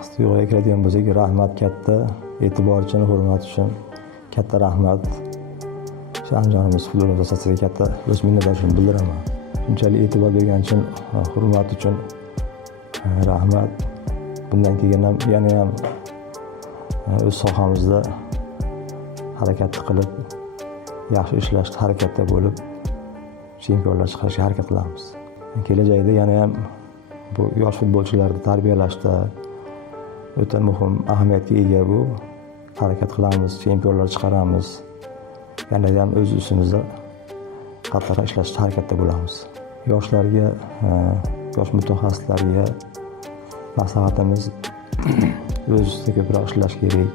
His-tuyg'uga kiradigan bo'lsak, rahmat katta, e'tibor uchun, hurmat uchun katta rahmat. Shu Andijonimiz futbol assotsiatsiyasiga katta o'z minnatdorchiligimni bildiraman. Shunchalik e'tibor bergani uchun, hurmat uchun rahmat. Bundan keyin ham yana ham o'z sohamizda harakat qilib, yaxshi ishlashga harakatda bo'lib, chempionlar chiqarishga harakat qilamiz. Kelajakda yana ham bu yosh futbolchilarni tarbiyalashda o'ta muhim ahamiyatga ega bu. Harakat qilamiz, chempionlar chiqaramiz. Yana ham o'z ustimizda qattiq ishlashga harakatda bo'lamiz. Yoshlarga, yosh mutaxassislarga maslahatimiz o'z ustida ko'proq ishlash kerak.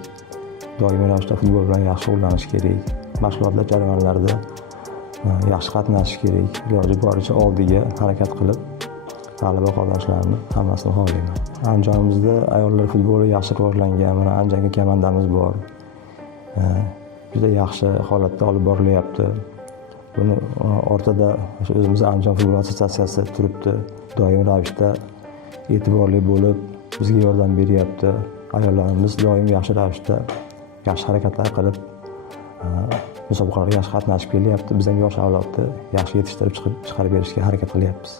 Doimiy ravishda futbol bilan yaxshi shug'ullanish kerak. Mashg'ulotlar jarayonlarida yaxshi qatnashish kerak. Iloji boricha oldiga harakat qilib, g'alaba qozonishlarini hammasini xohlayman. Andijonimizda ayollar futboli yaxshi rivojlangan. Mana Andijonga komandamiz bor. Juda yaxshi holatda olib borilyapti. Buni ortida o'zimiz Andijon futbol assotsiatsiyasi turibdi. Doimiy ravishda e'tiborli bo'lib, bizga yordam beryapti. Ayollarimiz doim yaxshi ravishda yaxshi harakatlar qilib, musobaqalarga yaxshi qatnashib kelyapti. Biz ham yosh avlodni yaxshi yetishtirib chiqarib berishga harakat qilyapmiz.